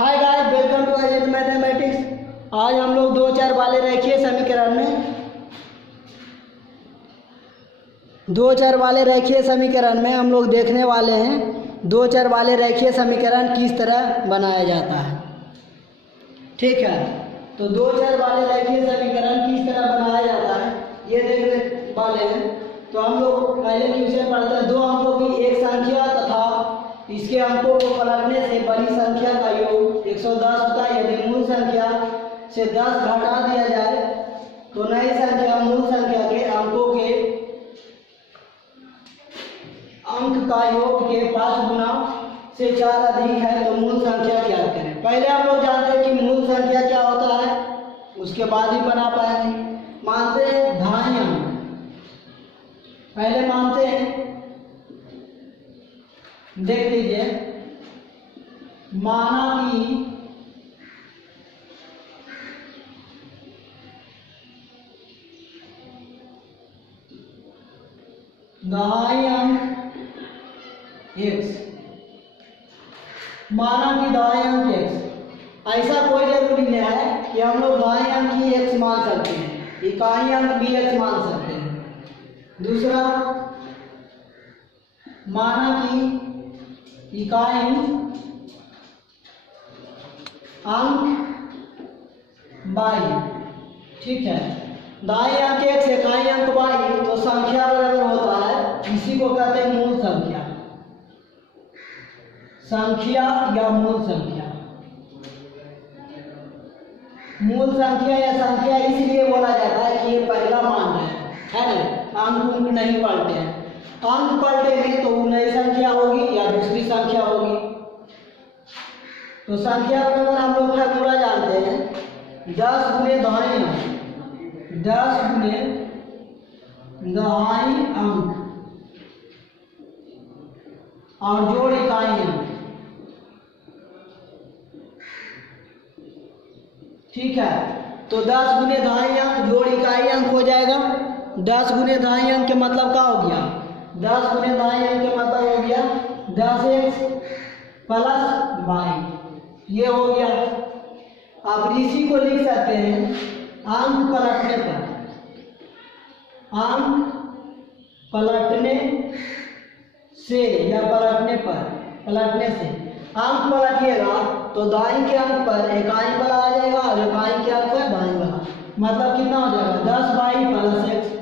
Hi guys, welcome to Ajit mathematics. आज हम लोग 2 4 वाले रेखीय समीकरण में 2 4 वाले रेखीय समीकरण में हम लोग देखने वाले हैं 2 4 वाले रेखीय समीकरण किस तरह बनाया जाता है। ठीक है, तो 2 4 वाले रेखीय समीकरण किस तरह बनाया जाता है ये देखने वाले हैं। तो हम लोग पहले क्वेश्चन पढ़ते हैं। 2 अंकों की एक संख्या तथा इसके अंकों को पलटने से बड़ी संख्या का योग 110 होता है। यदि मूल संख्या से 10 घटा दिया जाए तो नई संख्या मूल संख्या के अंकों के अंक का योग के 5 गुना से 4 अधिक है तो मूल संख्या क्या करें। पहले हम लोग जानते हैं कि मूल संख्या क्या होता है, उसके बाद ही बना पाएंगे। मानते हैं धाई अंक, पहले मानते हैं, देख लीजिए, माना कि दहाई अंक x, माना कि दहाई अंक x। ऐसा कोई जरूरी नहीं है कि हम लोग दहाई अंक ही x मान सकते हैं, इकाई अंक भी x मान सकते हैं। दूसरा, माना कि इकाई अंक बाई, ठीक है, दाई अंक x इकाई अंक बाई तो संख्या बराबर होता है, इसी को कहते हैं मूल संख्या, संख्या या मूल संख्या। मूल संख्या या संख्या इसलिए बोला जाता है कि ये पहला मान है ना, अंक नहीं पलटे हैं। अंक पलटेंगे तो वो नई संख्या होगी या दूसरी संख्या होगी। तो संख्या बराबर हम लोग फॉर्मूला जानते हैं, 10 गुने दहाई अंक, 10 गुने दहाई अंक और जोड़ इकाई अंक। ठीक है, तो 10 गुने दहाई अंक जोड़ इकाई अंक हो जाएगा। 10 गुने दहाई अंक के मतलब क्या हो गया, 10 गुने दहाई अंक के मतलब हो गया 10x प्लस y, ये हो गया। आप इसी को लिख सकते हैं अंक पलटने पर, अंक पलटने से या पलटने पर, पलटने से अंक पलटिएगा तो दाईं के अंक पर इकाई वाला आ जाएगा और इकाई के अंक पर दाईं वाला, मतलब कितना हो जाएगा 10y प्लस x।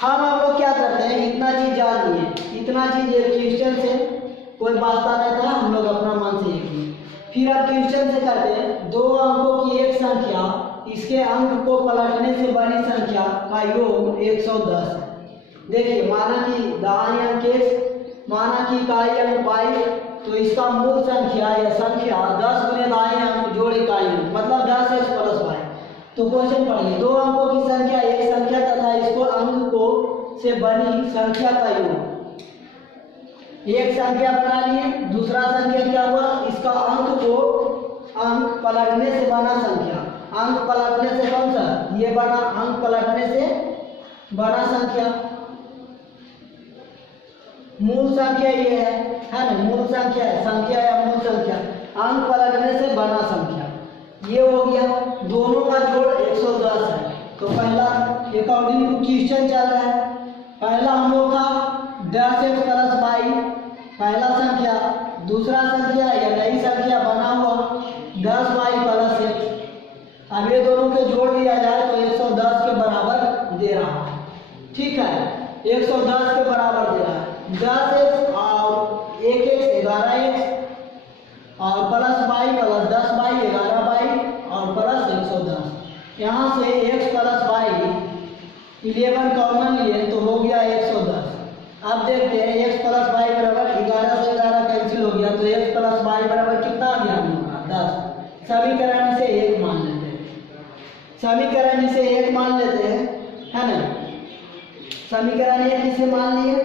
हम लोग क्या करते हैं, इतना चीज जान लिए, इतना चीज एक क्वेश्चन से कोई वास्ता नहीं था, हम लोग अपना मन से किए। फिर अब क्वेश्चन से करते हैं 2 अंकों की एक संख्या इसके अंक को पलटने से बड़ी संख्या का योग 110 है। देखिए, माना कि दाई अंक x, माना कि इकाई अंक y, तो इसका मूल संख्या या संख्या 10 गुने दाई अंक जोड़ इकाई अंक, मतलब 10x प्लस y। तो क्वेश्चन पढ़िए, 2 अंकों की संख्या एक संख्या तथा इसको अंक को से बनी संख्या का योग। एक संख्या बना लिए, दूसरा संख्या क्या हुआ, इसका अंक को अंक पलटने से बना संख्या, अंक पलटने से कौन सा, ये बना, अंक पलटने से बना संख्या। मूल संख्या ये है ना, मूल संख्या है, संख्या या मूल संख्या, अंक पलटने से बना संख्या, ये हो गया। दोनों का जोड़ 110 है। तो पहला अकॉर्डिंग टू क्वेश्चन चल रहा है, पहला हम लोग का 10x प्लस y, पहला संख्या, दूसरा संख्या या नई संख्या बना हुआ 10y प्लस x। अब ये दोनों के जोड़ दिया जाए तो 110 के बराबर दे रहा है। ठीक है, 110 के बराबर दे रहा है, 10x और 1x 11x और plus y plus 10y 11y और प्लस 110। यहाँ से x प्लस y 11 कॉमन लिए तो हो गया 110। अब देखते हैं x प्लस y बराबर 11 से 11 कैंसिल हो गया तो x प्लस y बराबर कितना आ गया हम लोग का 10। समीकरण से 1 मान लेते हैं, समीकरण से 1 मान लेते हैं, है ना, समीकरण 1 इसे मान लिए।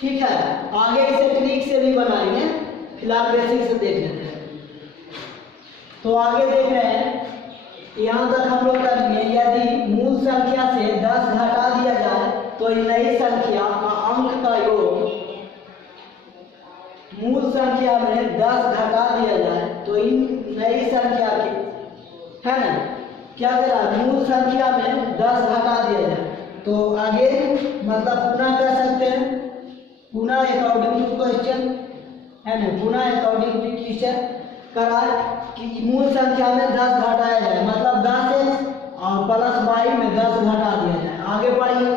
ठीक है, आगे इसे ट्रिक से भी बनाएंगे, फिलहाल बेसिक से देख लेते हैं। तो आगे देख रहे हैं, यहाँ तक हम लोग कर लिए, यदि मूल संख्या से 10 घटा दिया जाए तो नई संख्या का अंक का योग मूल संख्या में 10 घटा दिया जाए इन नई संख्या के, है ना, क्या करा, मूल संख्या में 10 घटा दिया जाए। तो आगे मतलब पुनः कर सकते हैं, पुनः अकॉर्डिंग टू क्वेश्चन, है ना, पुनः अकॉर्डिंग टू क्वेश्चन करा कि मूल संख्या में 10 घटाया जाए, मतलब 10x और प्लस y में 10 घटा दिया जाए। आगे बढ़िए,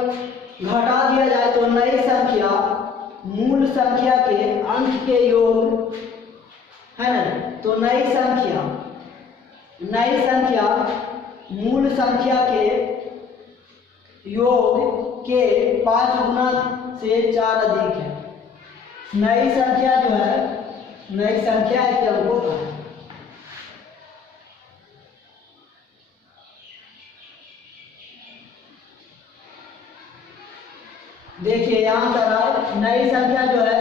घटा दिया जाए तो नई संख्या मूल संख्या के अंक के योग, है ना, तो नई संख्या मूल संख्या के योग के 5 गुना से 4 अधिक है। नई संख्या जो है, नई संख्या के अंकों का है। देखिए यहाँ तरह नई संख्या जो है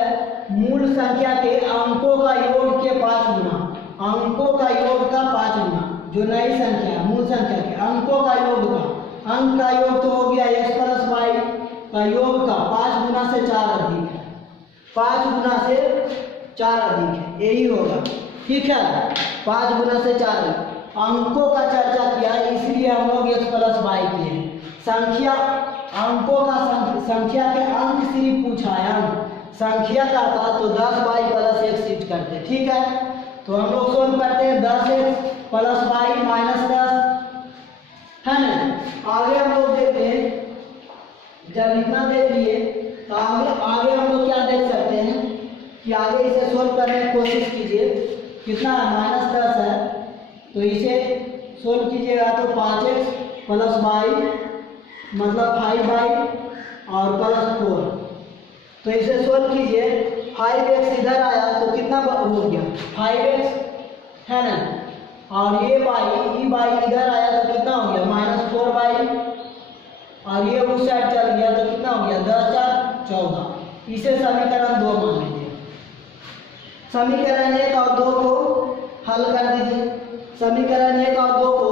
मूल संख्या के अंकों का योग के 5 गुना, अंकों का योग का 5 गुना, जो नई संख्या है मूल संख्या के अंकों का योग का, अंक का योग तो हो गया x प्लस वाई का योग का 5 गुना से 4 अधिक है, 5 गुना से 4 अधिक है, यही होगा। ठीक है, 5 गुना से 4 अंकों का चर्चा किया, इसलिए हम लोग x प्लस वाई किए। संख्या अंकों का संख्या के अंक सिर्फ पूछा है, अंक संख्या का था तो 10y प्लस x सीट करते। ठीक है, तो हम लोग सोल्व करते हैं 10x प्लस वाई माइनस 10, है ना। आगे हम लोग देखते हैं, जब इतना देख लिए तो आगे हम लोग क्या देख सकते हैं कि आगे इसे सोल्व करने की कोशिश कीजिए। कितना है, माइनस 10 है, तो इसे सोल्व कीजिएगा तो 5x प्लस वाई मतलब 5y और प्लस 4, तो इसे सोल्व कीजिए। 5x इधर आया तो कितना हो गया 5x, है ना, और ये y इधर आया तो कितना हो गया माइनस 4y, और ये उस साइड चल गया तो कितना हो गया 10 4 14। इसे समीकरण 2 मान लीजिए। समीकरण 1 और 2 को हल कर दीजिए। समीकरण 1 और 2 को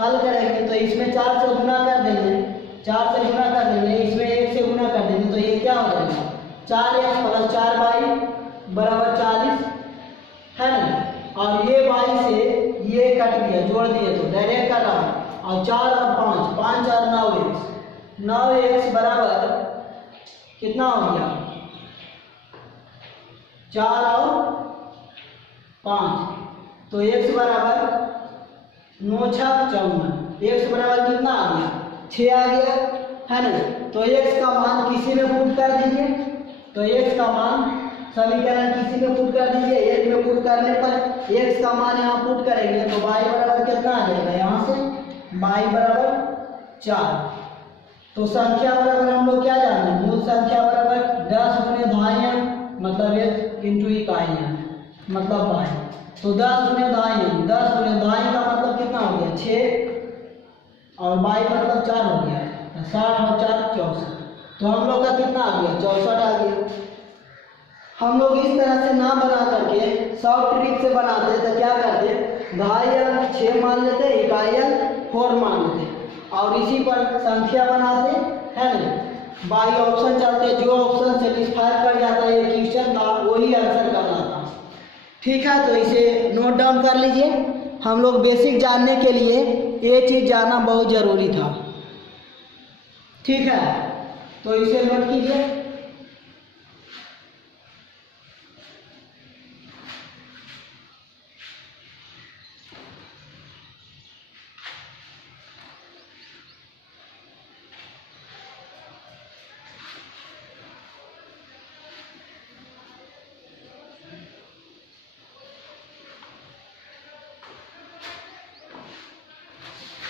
हल करेंगे तो इसमें 4 से गुना कर देंगे, 4 से गुना कर देंगे, इसमें 1 से गुना कर देंगे, तो ये क्या हो जाएगा 4x प्लस 4y बराबर 40, है ना, और ये y से ये कट गया, जोड़ दिए तो डायरेक्ट कर रहा है, और 4 और 5 5 और 9x 9x बराबर कितना हो गया 4 और 5, तो x बराबर 9 6 54, x बराबर कितना आ गया 6 आ गया, है ना। तो x का मान किसी में पुट कर दीजिए, तो x का मान समीकरण किसी में पुट कर दीजिए। एक में पुट करने पर x का मान यहाँ पुट करेंगे तो y बराबर कितना आ जाएगा, यहाँ से y बराबर 4। तो संख्या बराबर हम लोग क्या जाने, मूल संख्या बराबर 10 गुने धाई मतलब x इंटू इकाई मतलब y, तो 10 गुने धाई, 10 गुने धाई का मतलब कितना हो गया 6, और y मतलब 4 हो गया, 60 और 4 64, तो हम लोग का कितना आ गया 64 आ गया। हम लोग इस तरह से ना बना करके सॉफ्ट ट्रिक से बनाते तो क्या करते, धाई अंक 6 मान लेते, इकाई अंक 4 मान लेते, और इसी पर संख्या बनाते, है ना, बाई ऑप्शन चलते, जो ऑप्शन सेटिस्फाई कर जाता है ये क्वेश्चन का वही आंसर कहलाता। ठीक है, तो इसे नोट डाउन कर लीजिए। हम लोग बेसिक जानने के लिए ये चीज़ जानना बहुत ज़रूरी था। ठीक है, तो इसे नोट कीजिए।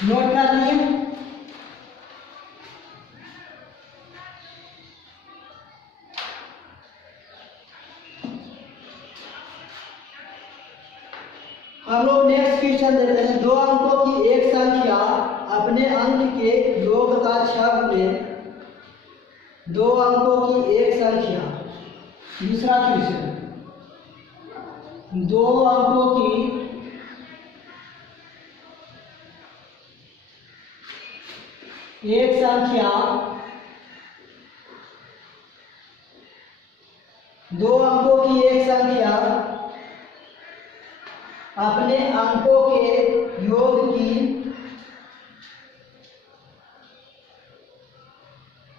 नोट कर लिए। हम लोग नेक्स्ट क्वेश्चन देते हैं। 2 अंकों की एक संख्या अपने अंक के योग का 6 गुने, 2 अंकों की एक संख्या, दूसरा क्वेश्चन, 2 अंकों की एक संख्या, 2 अंकों की एक संख्या अपने अंकों के योग की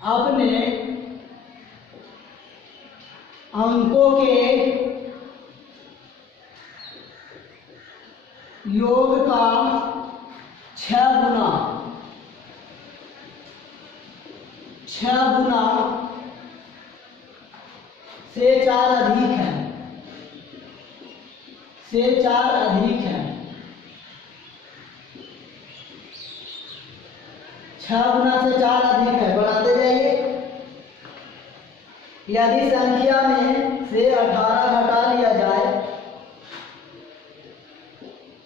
अपने अंकों के योग का 6 गुना से 4 अधिक है, से 4 अधिक है, 6 गुना से 4 अधिक है। बढ़ाते जाइए। यदि संख्या में से 18 घटा लिया जाए,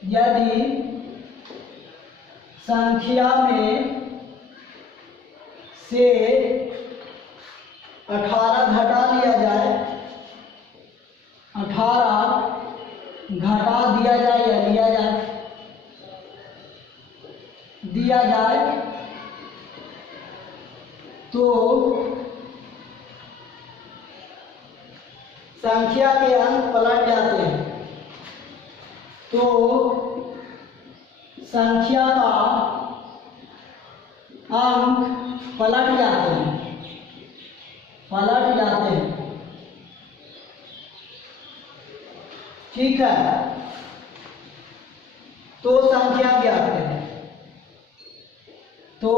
यदि संख्या में से 18 घटा लिया जाए, 18 घटा दिया जाए या दिया जाए तो संख्या के अंक पलट जाते हैं। तो संख्या का अंक पलट जाते हैं, ठीक है। तो संख्या ज्ञात करें, तो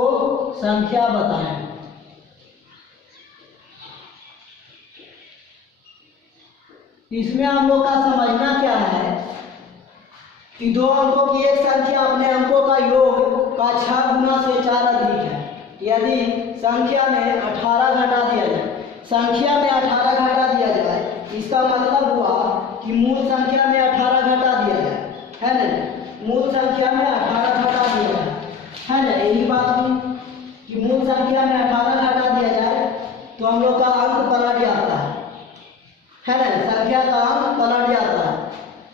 संख्या बताएं। इसमें हम लोग का समझना क्या है कि दो अंकों की एक संख्या अपने अंकों का योग का 6 गुना से 4 अधिक है। यदि संख्या में 18 घटा दिया जाए, संख्या में 18 घटा दिया जाए, इसका मतलब हुआ कि मूल संख्या में 18 घटा दिया जाए, है ना। मूल संख्या में 18 घटा दिया जाए, है ना। यही बात हुई कि मूल संख्या में 18 घटा दिया जाए तो हम लोग का अंक पलट जाता है ना। संख्या का अंक पलट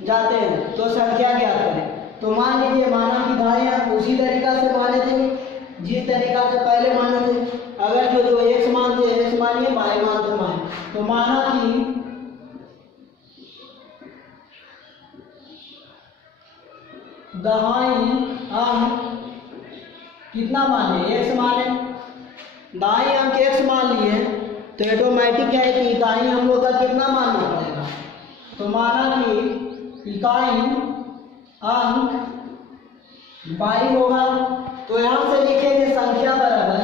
जाते हैं। तो संख्या ज्ञात करें। तो मान लीजिए, माना कि दाएं अंक उसी तरीका से माने थे जिस तरीका से पहले माने थे। अगर जो x मानते हैं x मानिए, y मानते माने। तो माना कि दाएं अंक कितना माने, x माने। दाएं अंक x मान लिए तो ऑटोमेटिक है कि इकाई हम लोग का कितना मानना पड़ेगा। तो माना कि इकाई अंक y होगा, तो यहाँ से लिखेंगे संख्या बराबर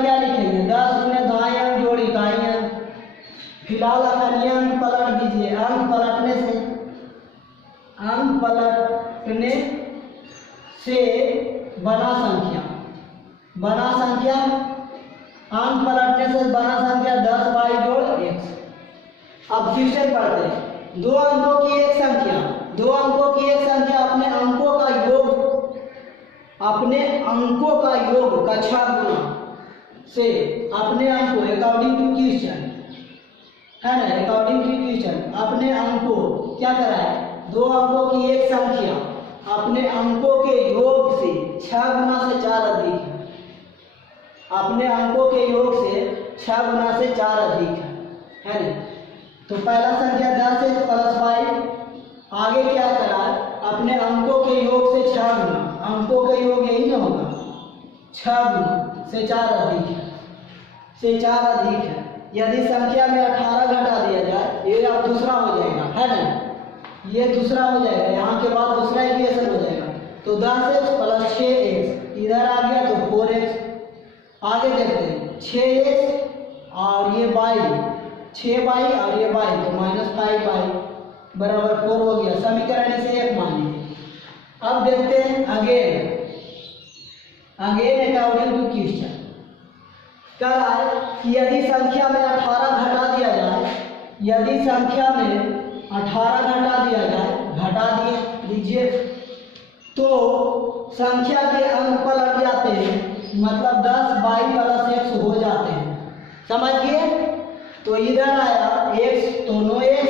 क्या लिखेंगे, 10 गुने दाएं अंक जोड़ इकाई अंक। फिलहाल अखंडीय अंक पलट दीजिए। अंक पलटने से बना संख्या अंक पलटने से बना संख्या 10y जोड़ x। अब फिर से पढ़ते हैं। दो अंकों की एक संख्या अपने अंकों का योग का 6 गुना से अपने अंकों अकॉर्डिंग टू क्वेश्चन, है ना, अकॉर्डिंग टू क्वेश्चन अपने अंकों क्या कराए। दो अंकों की एक संख्या अपने अंकों के योग से 6 गुना से 4 अधिक है। अपने अंकों के योग से 6 गुना से 4 अधिक है ना। तो पहला संख्या 10 प्लस y, आगे क्या करा, अपने अंकों के योग से 6 गुना, अंकों का योग यही ना होगा, 6 गुना से 4 अधिक है। यदि संख्या में 18 घटा दिया जाए, ये अब दूसरा हो जाएगा, है ना, ये दूसरा हो जाएगा, यहाँ के बाद दूसरा इक्वेशन हो जाएगा। तो 10x प्लस 6x इधर आ गया तो 4x। आगे देखते हैं 6x और ये y, 6y और ये y तो -5y बराबर 4 हो गया। समीकरण इसे 1 मान लीजिए। अब देखते हैं अगेन अकॉर्डिंग टू क्वेश्चन क्या है कि यदि संख्या में 18 घटा दिया जाए, यदि संख्या में 18 घटा दीजिए तो संख्या के अंक पलट जाते हैं, मतलब 10y प्लस x हो जाते हैं। समझिए, तो इधर आया x तो 9x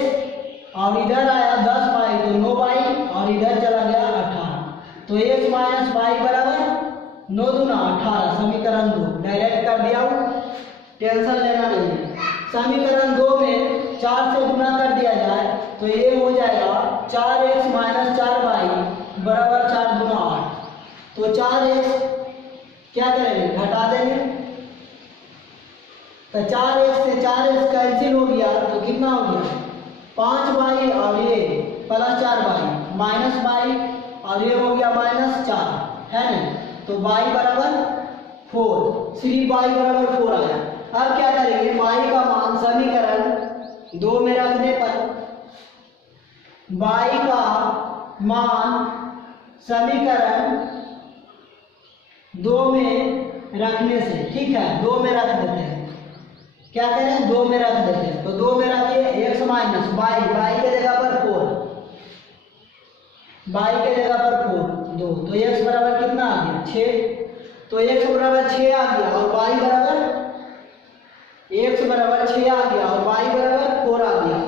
और इधर आया 10y तो 9y और इधर चला गया 18। तो x माइनस y बराबर 9 दूना 18। समीकरण 2 डायरेक्ट कर दिया हूँ, टेंशन लेना नहीं है। समीकरण 2 में 4 से गुना कर दिया जाए तो ये हो जाएगा 4x 4x क्या करेंगे, घटा देंगे। तो 4x से 4x कैंसिल हो गया तो कितना हो गया, 5y और ये प्लस 4y माइनस y और ये हो गया -4, है ना। तो y बराबर 4, सिर्फ y बराबर 4 आया। अब क्या करेंगे, y का मान समीकरण 2 में रखने पर, y का मान समीकरण 2 में रखने से, ठीक है, 2 में रख देते हैं। क्या करें, 2 में रख देते हैं। तो 2 में रखिए x माइनस y के जगह पर 4, y के जगह पर 4 2, तो x बराबर कितना आ गया, 6। तो x बराबर 6 आ गया और y बराबर, x बराबर 6 आ गया और y बराबर 4 आ गया।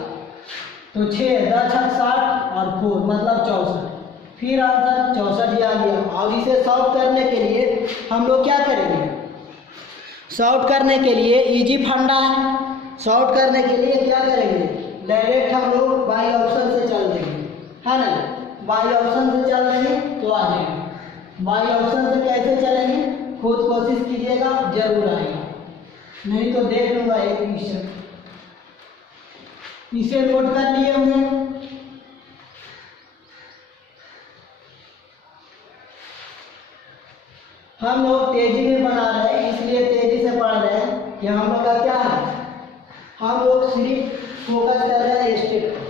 तो 6 10 60 और 4 मतलब 64, फिर आंसर 64 ही आ गया। अब इसे सॉल्व करने के लिए हम लोग क्या करेंगे, सॉल्व करने के लिए इजी फंडा है, सॉल्व करने के लिए क्या करेंगे, डायरेक्ट हम लोग बाई ऑप्शन से चल देंगे, है ना। बाई ऑप्शन से चल देंगे तो आ जाएगा। बाई ऑप्शन से कैसे चलेंगे, खुद कोशिश कीजिएगा, जरूर आएगा, नहीं तो देख लूंगा एक क्वेश्चन। इसे नोट कर लिए होंगे। हम लोग तेजी में बना रहे हैं, इसलिए तेजी से पढ़ रहे हैं कि हम लोग का क्या है, हम लोग सिर्फ फोकस कर रहे हैं स्टेप पर।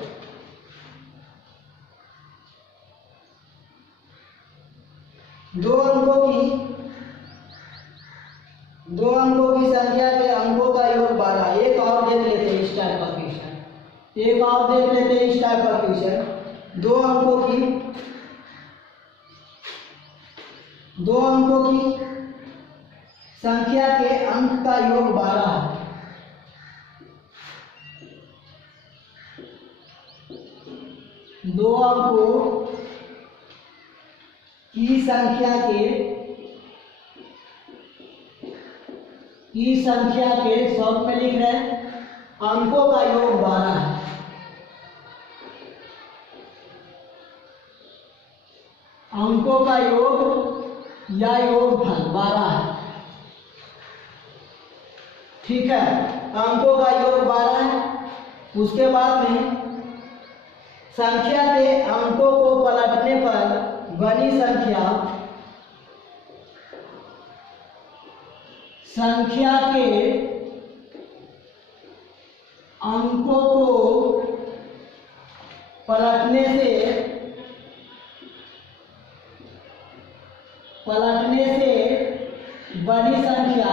दो अंकों की संख्या के अंकों का योग 12। एक और देख लेते हैं इस टाइप का क्वेश्चन, एक और देख लेते हैं इस टाइप का क्वेश्चन। दो अंकों की संख्या के अंक का योग 12 है। दो अंकों की संख्या के शॉर्ट में लिख रहे हैं, अंकों का योग 12 है। अंकों का योग या योगफल 12 है, ठीक है। अंकों का योग 12 है। उसके बाद में संख्या के अंकों को पलटने पर बनी संख्या के अंकों को पलटने से बड़ी संख्या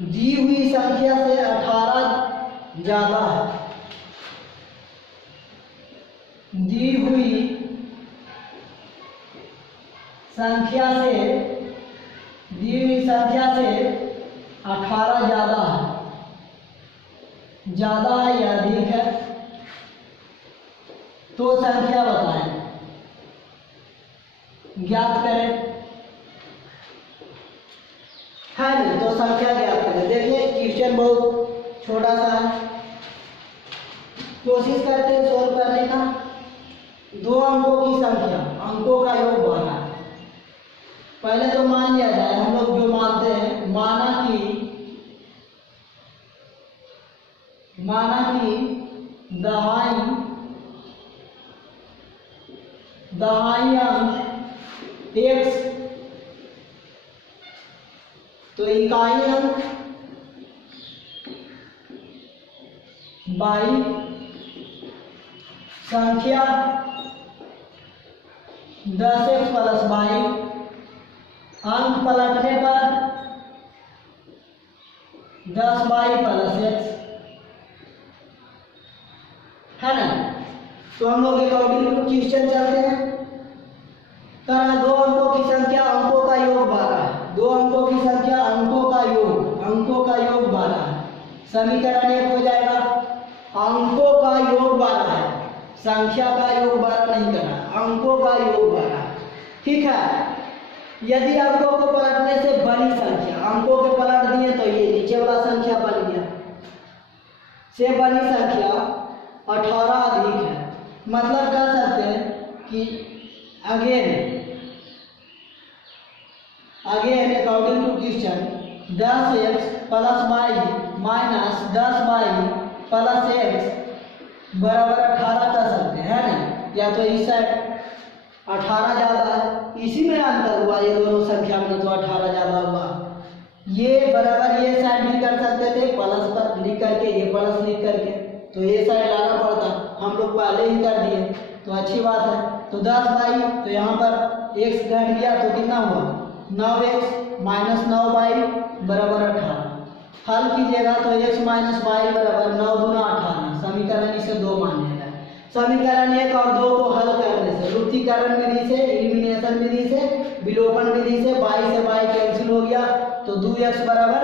दी हुई संख्या से 18 ज्यादा है। दी हुई संख्या से 18 ज्यादा है या अधिक है, तो संख्या बताएं, ज्ञात करें, है नहीं तो संख्या ज्ञात करें। देखिए क्वेश्चन बहुत छोटा सा है, कोशिश करते हैं सोल्व करने का। दो अंकों की संख्या, अंकों का योग 12 है। पहले तो मान लिया जाए, हम लोग जो मानते हैं, माना कि दहाई अंक x, तो इकाई अंक बाई संख्या 10x प्लस y, अंक पलटने पर 10y प्लस x, है ना। तो हम लोग अकॉर्डिंग टू क्वेश्चन चलते हैं। करना दो अंकों की संख्या, अंकों का योग 12 है। दो अंकों की संख्या, अंकों का योग 12 है। समीकरण 1 हो जाएगा, अंकों का योग 12 है, संख्या का योग 12 नहीं करना, अंकों का योग 12, ठीक है। यदि अंकों को पलटने से बड़ी संख्या, अंकों के पलट दिए तो ये नीचे वाला संख्या बन गया, से बड़ी संख्या 18 अधिक है। मतलब कह सकते हैं कि again according to question 10x plus Y minus 10y plus x बराबर 18 कर सकते हैं ना। या तो इस साइड 18 ज़्यादा है, इसी में अंतर हुआ, ये दोनों संख्या में तो 18 ज़्यादा हुआ। ये बराबर ये साइड भी कर सकते थे प्लस पर लिख करके, ये प्लस लिख करके, तो ये साइड लाना पड़ता, हम लोग पहले ही कर दिए तो अच्छी बात है। तो 10y, तो यहाँ पर x घट गया तो कितना हुआ 9x माइनस 9y बराबर 18। हल कीजिएगा तो x माइनस y बराबर 9 दूना 18। समीकरण इसे 2 मानिएगा। समीकरण 1 और 2 को हल करने से, लुप्तीकरण विधि से, एलिमिनेशन विधि से, विलोपन विधि से y कैंसिल हो गया तो 2x बराबर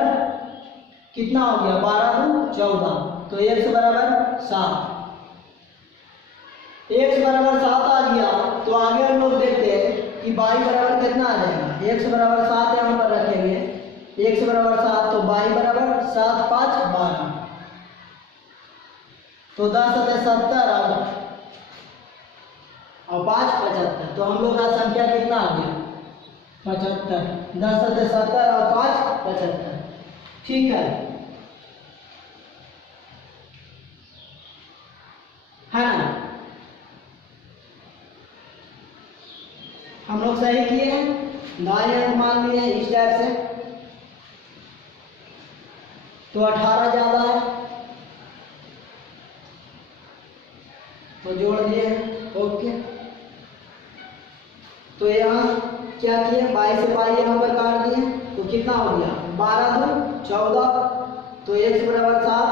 कितना हो गया 12 दूनी 14, तो x बराबर 7। x बराबर 7 आ गया तो आगे हम लोग देखते हैं कि y बराबर कितना आ जाएगा। x बराबर 7 यहाँ पर रखेंगे, x बराबर 7 तो y बराबर 7 5 12, तो 10 सते 70 और 5 75, तो हम लोग का संख्या कितना आ गया 75। 10 सते 70 और 5 75, ठीक है ना। हम लोग सही किए हैं, दाएं अंक मान लिए हैं इस टाइप से, तो 18 ज़्यादा है तो जोड़ दिए हैं, ओके। तो यहाँ क्या किए, 22 से 22 यहाँ पर काट दिए तो कितना हो गया 12 दूनी 14, तो x बराबर 7,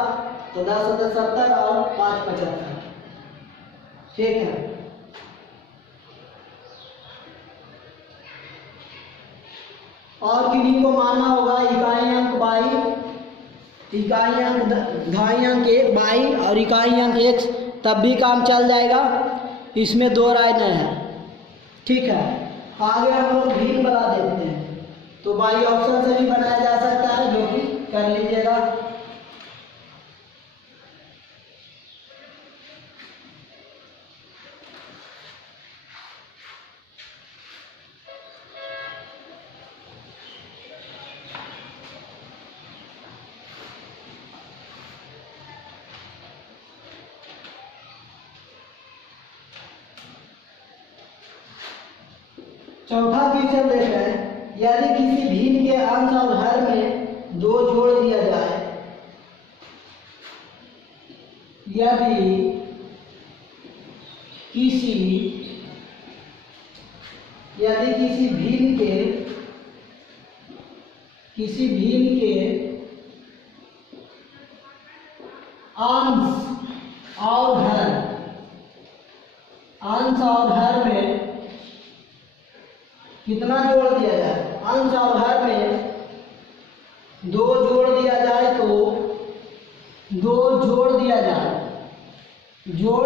तो 10 सते 70 और 5 75, ठीक है। और किन्हीं को मानना होगा इकाई अंक y, इकाई अंक घाई अंक 1 और इकाई अंक x, तब भी काम चल जाएगा, इसमें 2 राय नहीं है, ठीक है। आगे हम लोग भिन्न बना देते हैं, तो y ऑप्शन से भी बनाया जा सकता है, जो कि कर लीजिएगा। चौथा क्वेश्चन देख रहे हैं, यदि किसी भिन्न के अंश और हर में 2 जोड़ दिया जाए, यदि किसी भिन्न के अंश और हर में कितना जोड़ दिया जाए, अंश और हर में 2 जोड़ दिया जाए, तो 2 जोड़ दिया जाए 2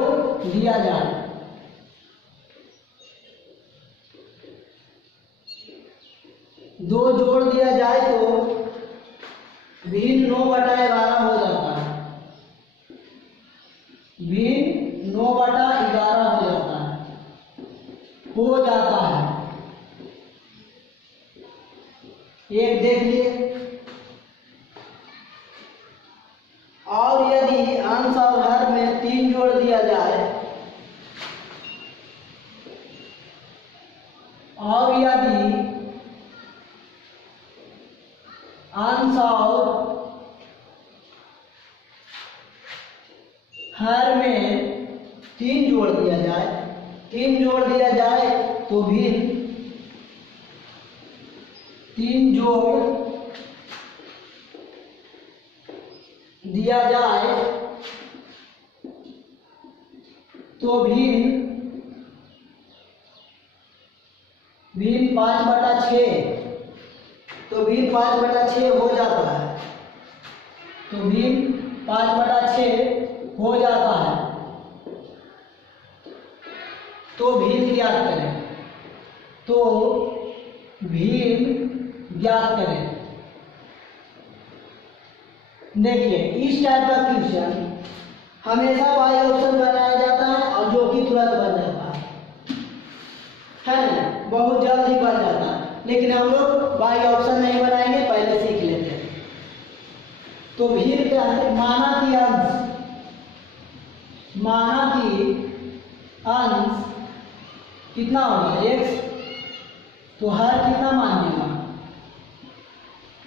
जोड़ दिया जाए तो भिन्न 9/11 हो जाता है, भिन्न 9/11 हो जाता है। एक देखिए, और यदि अंश और हर में 3 जोड़ दिया जाए, और यदि अंश और हर में 3 जोड़ दिया जाए, तो भी 3 जोड़ दिया जाए तो भिन्न 5/6, तो भिन्न 5/6 हो जाता है, तो भिन्न 5/6 हो जाता है, तो भिन्न ज्ञात करें, तो भिन्न ज्ञात करें। देखिए इस टाइप का क्वेश्चन हमेशा बाई ऑप्शन बनाया जाता है और जो कि तुरंत बन जाता है ना, बहुत जल्द ही बन जाता है। लेकिन हम लोग बाई ऑप्शन नहीं बनाएंगे, पहले सीख लेते हैं। तो भीड़ क्या है, माना कि अंश कितना होगा x, तो हर कितना मानिएगा,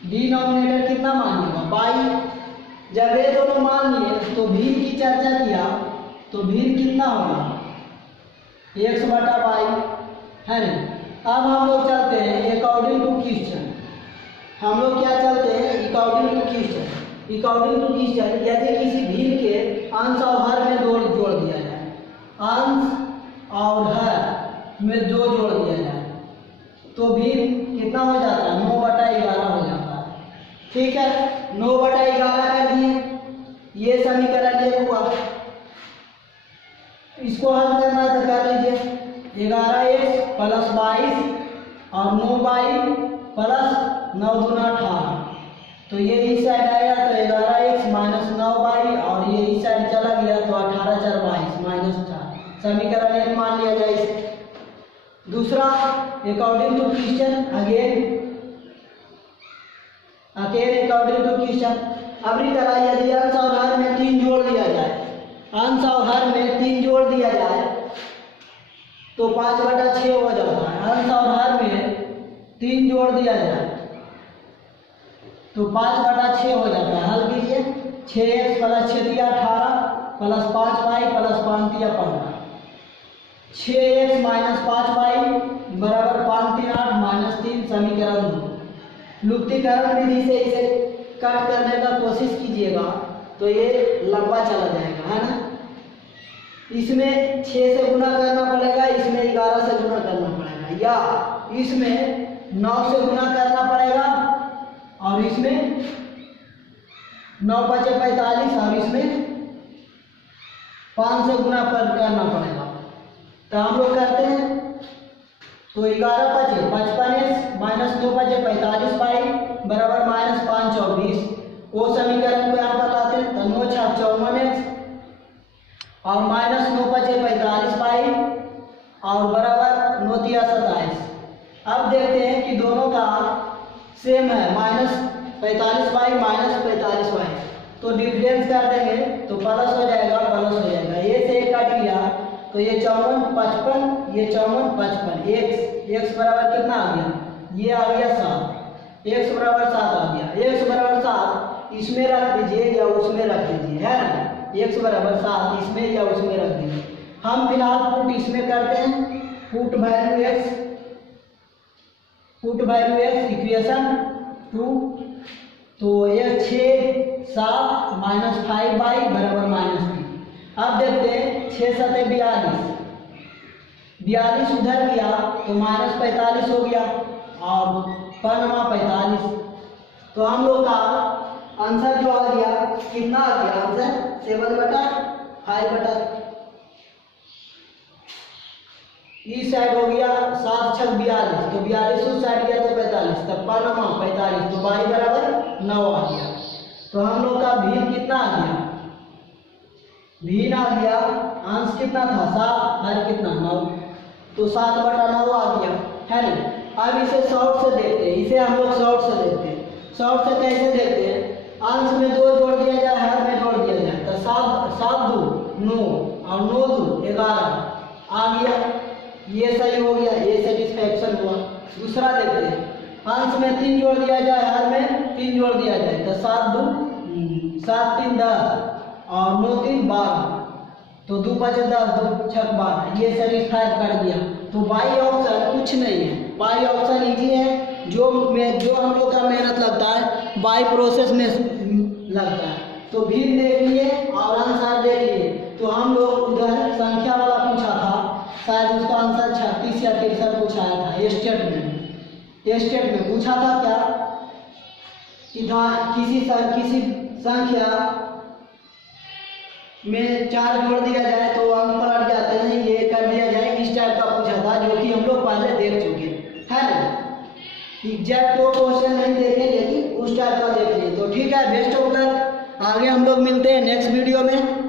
डिनोमिनेटर कितना मानिएगा बाई। जब ये दोनों मान लिए तो भीड़ की चर्चा किया तो भीड़ कितना होगा x बटा बाई, है ना। अब हम लोग चलते हैं अकॉर्डिंग टू क्वेश्चन। हम लोग क्या चलते हैं according to question. According to question यदि किसी भीड़ के अंश और हर में दो जोड़ दिया जाए, अंश और हर में दो जोड़ दिया जाए तो भीड़ कितना हो जाता है, 9/11 हो जाता है। ठीक है, 9/11 कर दिए। ये समीकरण ये हुआ, इसको हल करना है तो कर लीजिए। 11x प्लस 22 और 9y प्लस 9 दूना 18, तो ये इस साइड आया तो 11x माइनस 9y और ये इस साइड चला गया तो 18 4 22 माइनस 4। समीकरण एक मान लिया जाए इसे। दूसरा according to question again according to question. अभी तरह यदि अंश और हर में 3 जोड़ दिया जाए, अंश और हर में 3 जोड़ दिया जाए तो 5/6 हो जाता है। अंश और हर में 3 जोड़ दिया जाए तो 5/6 हो जाता है। हल कीजिए, 6x प्लस 6 दिया 18 प्लस 5y प्लस 5 दिया 15। 6x माइनस 5y बराबर 5 3 8 माइनस 3, समीकरण 2। लुप्तीकरण विधि से इसे कट करने का कोशिश कीजिएगा तो ये लंबा चला जाएगा, है ना। इसमें 6 से गुना करना पड़ेगा, इसमें 11 से गुना करना पड़ेगा, या इसमें 9 से गुना करना पड़ेगा और इसमें 9 5 45 और इसमें 5 से गुना करना पड़ेगा। तो हम लोग करते हैं तो 11 5 55x माइनस 2 5 45y बराबर माइनस 5 24। वो समीकरण को यहाँ पर लाते हैं तो 9 6 54x और माइनस 9 5 45y और बराबर 9 3 27। अब देखते हैं कि दोनों का सेम है, माइनस 45y माइनस 45y, तो डिफरेंस कर देंगे तो प्लस हो जाएगा, प्लस हो जाएगा। ये से कट गया तो ये 54 55, ये 54 55। x बराबर कितना आ गया, ये आ गया 7, x बराबर 7 आ गया। x बराबर 7 इसमें रख दीजिए या उसमें रख दीजिए, है ना। x बराबर 7 इसमें या उसमें रख दीजिए। हम फिलहाल पुट इसमें करते हैं, पुट वैल्यू x इक्वेशन 2, तो ये 6 7 माइनस 5y बराबर माइनस 3। अब देखते हैं 6 7 42 उधर गया तो माइनस 45 हो गया और 45। तो हम लोग का आंसर जो आ गया कितना आ गया, आंसर 7/5। इस साइड हो गया 7 6 42, तो 42 उस साइड गया तो 45, तब 45, तो y बराबर 9 आ गया। तो हम लोग का भीड़ कितना आ गया, भीड़ आ गया, अंश कितना था 7, हर कितना 9, तो 7/9 आ गया, है ना। अब इसे शॉर्ट से देखते हैं, इसे हम लोग शॉर्ट से देखते हैं। शॉर्ट से कैसे देखते हैं, अंश में 2 जोड़ दिया जाए, हर में जोड़ दिया जाए, तो 7 2 9 और 9 2 11 आ गया। ये सही हो गया, ये सेटिस्फैक्शन हुआ। दूसरा देखते हैं, अंश में 3 जोड़ दिया जाए, हर में 3 जोड़ दिया जाए, तो 7 3 10 और 9 3 12, तो 2 5 10 2 6 12, ये सेटिस्फाई कर दिया। तो बाई ऑप्शन कुछ नहीं है, बाई ऑप्शन इजी है। जो हम लोग का मेहनत लगता है बाई प्रोसेस में लगता है। तो भी देख लिए और आंसर देख लिए। तो हम लोग उधर संख्या वाला पूछा था, शायद उसका आंसर 36 या 63 कुछ आया था। स्टेट में पूछा था क्या कि किसी संख्या में 4 जोड़ दिया जाए तो अंक पलट जाते हैं, ये कर दिया जाए, इस टाइप का पूछा था, जो कि हम लोग पहले देख चुके हैं ना। एग्जैक्ट वो क्वेश्चन नहीं देखे लेकिन उस टाइप का देख लिए। तो ठीक है, बेस्ट ऑफ लक। आगे हम लोग मिलते हैं नेक्स्ट वीडियो में।